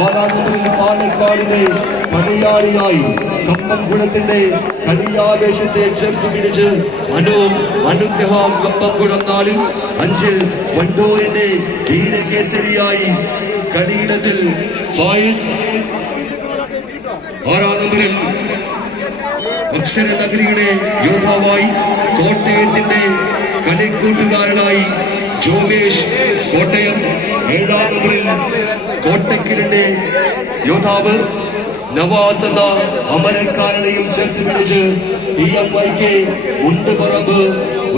നാലാനൂറിൽ പാലക്കാടിന്റെ പടയാളിയായി കമ്പംകുളത്തിന്റെ കളിയാവേശത്തെ ചേർത്ത് പിടിച്ച് അനു അനുഗ്രഹ കമ്പംകുളം നാളിൽ അഞ്ചിൽ വണ്ടൂരിന്റെ ധീരകേസരിയായി കളിയിടത്തിൽ ഫായിസ് ആറാം നമ്പറിൽ അക്ഷരനഗരിയുടെ യോദ്ധാവായി കോട്ടയത്തിന്റെ കളിക്കൂട്ടുകാരനായി ജോവേഷ് കോട്ടയം ഏഴാം നമ്പറിൽ കോട്ടക്കലിന്റെ യോദ്ധാവ് നവാസ് എന്ന അമരക്കാരനെയും ചേർത്ത് പിടിച്ച് ടി എം വൈക്ക് ഉണ്ട് പറമ്പ്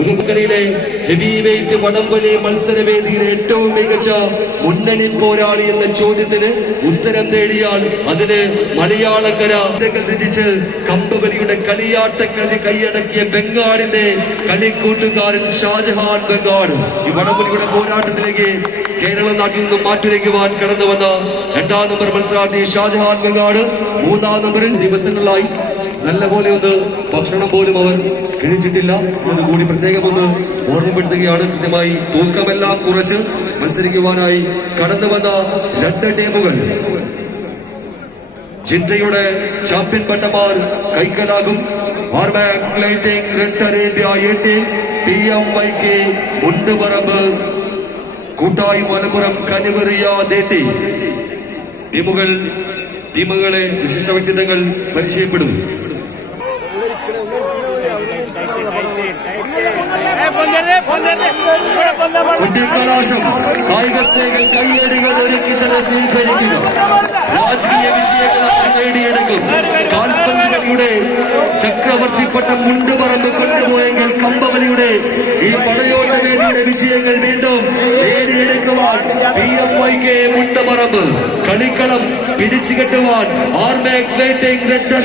ഉരുക്കരയിലെ ഹെവി വെയിറ്റ് വടംവലി മത്സരവേദിയിലെ ഏറ്റവും മികച്ച മുന്നണി പോരാളി എന്ന ചോദ്യത്തിന് ഉത്തരം തേടിയാൽ അതിന് മലയാളക്കര രചിച്ച് കമ്പവലിയുടെ കളിയാട്ടക്കളി കൈയടക്കിയ ബംഗാളിന്റെ കളിക്കൂട്ടുകാരൻ ഷാജഹാൻ ബംഗാൾ ഈ വടംവലിയുടെ പോരാട്ടത്തിലേക്ക് കേരള നാട്ടിൽ നിന്നും മാറ്റുരയ്ക്കുവാൻ കടന്നു വന്ന രണ്ടാം നമ്പർ മത്സരാർത്ഥി ഷാജഹാൻ ബംഗാൾ മൂന്നാം നമ്പറിൽ ദിവസങ്ങളിലായി നല്ല പോലെ ഒന്ന് ഭക്ഷണം പോലും അവർ കഴിച്ചിട്ടില്ല. എന്നത് കൂടി പ്രത്യേകം ഒന്ന് ഓർമ്മപ്പെടുത്തുകയാണ് കൃത്യമായി തൂക്കമെല്ലാം കുറച്ച് മത്സരിക്കുവാനായി കടന്നു വന്ന രണ്ട് ടീമുകൾ. ചിന്തയുടെ ചാമ്പ്യൻ പട്ടമാർ കൈക്കലാകും. ആർമാക്സ് ലൈറ്റിംഗ് റെഡ് അറേബ്യ എട്ടി ടി എം വൈക്ക് മുണ്ടുപറമ്പ് കൂട്ടായി മലപ്പുറം കനിവറിയ ടീമുകൾ ടീമുകളെ വിശിഷ്ട വ്യക്തിത്വങ്ങൾ പരിചയപ്പെടും. കുട്ടിക്കലാശം കായിക സ്നേഹം കൈയടികൾ ഒരുക്കി തന്നെ സ്വീകരിക്കുക രാജകീയ വിഷയങ്ങൾ നേടിയെടുക്കും. കാൽപന്ത് കളിയുടെ ചക്രവർത്തി പട്ടം മുണ്ടുപറമ്പ് കൊണ്ടുപോയെങ്കിൽ കമ്പവലിയുടെ ഈ പടയോട്ട വിജയങ്ങൾ വീണ്ടും നേടിയെടുക്കുവാൻ പി എം വൈകെ മുണ്ടുപറമ്പ് കളിക്കളം പിടിച്ചു കെട്ടുവാൻ ആർമാക്സ് ലൈറ്റിംഗ് റെഡ്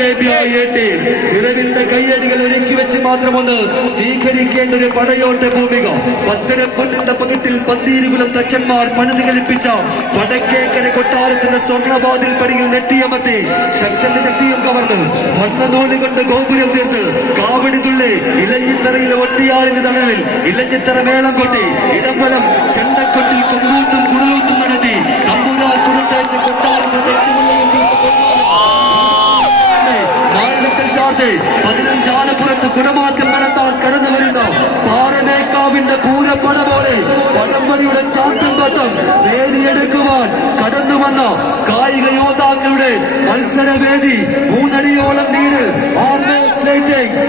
നിലവിന്റെ കൈയടികൾ ഒരുക്കി വെച്ച് മാത്രമൊന്ന് സ്വീകരിക്കേണ്ട ഒരു പടയോട്ട ഭൂമിക. പത്തരപ്പൊന്നിന്റെ പകിട്ടിൽ പന്തീരുകുലം തച്ചന്മാർ പണിത് കളിപ്പിച്ച വടക്കേക്കര കൊട്ടാരത്തിന്റെ സ്വർണവാതിൽ പടിയിൽ നെട്ടിയമത്തി ശക്തന്റെ ശക്തിയും കവർന്ന് ഭർണനൂൽ കൊണ്ട് ഗോപുരം തീർത്ത് കാവടി തുള്ളി ഇലഞ്ഞിത്തറയിലെ ഒട്ടിയാറിന്റെ തണലിൽ ഇലഞ്ഞിത്തറ മേളം കൊട്ടി. ഇടംബലം ചെണ്ടക്കൊട്ടിൽ കൊമ്പൂട്ടും തമ്പുരാൻ കൊടുത്തയച്ച കൊട്ടാരത്തിന്റെ തെച്ചുമുള്ളയും തീർത്ത് കൊട്ടാരം മാരണത്തിൽ ചാർത്തി പതിനഞ്ചാനപ്പുറത്ത് കുടമാറ്റം നടത്താൻ കടന്നു വരുന്ന പാറമേക്കാവിന്റെ പൂരപ്പട പോലെ പടംവലിയുടെ ചാട്ടും പട്ടം നേടിയെടുക്കുവാൻ കടന്നു വന്ന കായിക യോദ്ധാക്കളുടെ മത്സരവേദി മൂന്നടിയോളം നീര്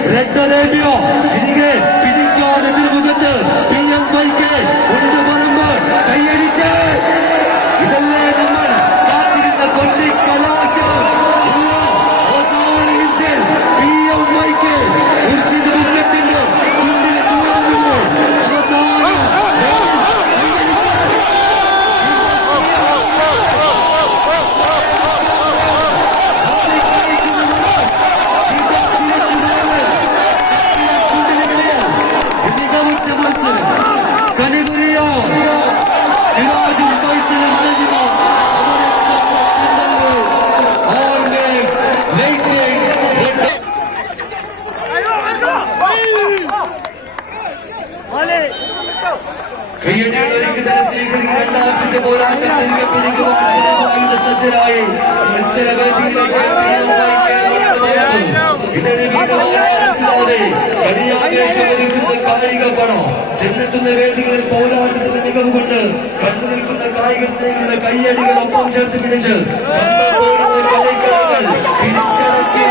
റെഡ് റേഡിയോ തിരികെ കയ്യടികളിലേക്ക് തന്നെ സ്വീകരിക്കുന്ന രണ്ടാംസിന്റെ പോരാട്ടത്തിലേക്ക് പിടിക്കുവാൻ സജ്ജരായി. മത്സരവേദിയിലേക്ക് കളിയാവേശമൊരുക്കുന്ന കായിക പണം ചെന്നെത്തുന്ന വേദികളിൽ പോരാട്ടത്തിന്റെ മികവ് കൊണ്ട് കണ്ടു നിൽക്കുന്ന കായിക സ്നേഹികളുടെ കയ്യടികൾ ഒപ്പം ചേർത്ത് പിടിച്ച് പിടിച്ചടക്കിയ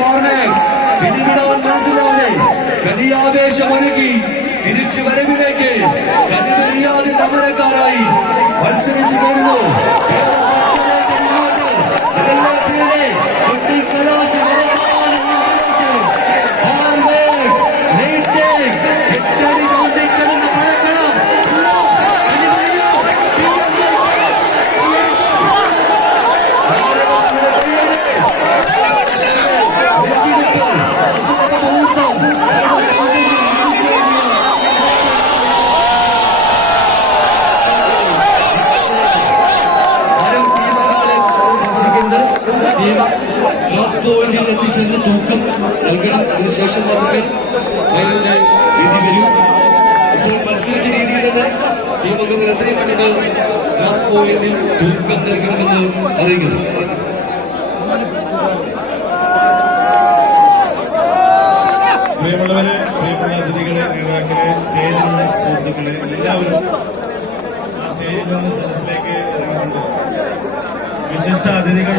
മാർമാക്സ് പിടിവിടാൻ മനസ്സിലാതെ കലിയാവേശമൊരുക്കി തിരിച്ചു വരവിലേക്ക് കലിവറിയാതിന്റെ തമരക്കാരായി മത്സരിച്ചു കയറുന്നു പോയിന്റിൽ എത്തിച്ചതിന് തൂക്കം നൽകണം. അതിനുശേഷം മാത്രമേ ഫൈനലിന്റെ വിധി വരൂ. ഇപ്പോൾ മത്സരിച്ച തന്നെ ടീമംഗങ്ങൾ എത്രയും പെട്ടെന്ന് ലാസ്റ്റ് പോയിന്റിൽ തൂക്കം നൽകണമെന്ന് അറിയിക്കുന്നു പ്രിയമുള്ളവരെ പ്രിയമുള്ള അതിഥികളെ നേതാക്കളെ സ്റ്റേജിലുള്ള സുഹൃത്തുക്കളെ എല്ലാവരും ആ സ്റ്റേജിൽ നിന്ന് സദസ്സിലേക്ക് ഇറങ്ങുന്നുണ്ട് വിശിഷ്ട അതിഥികൾ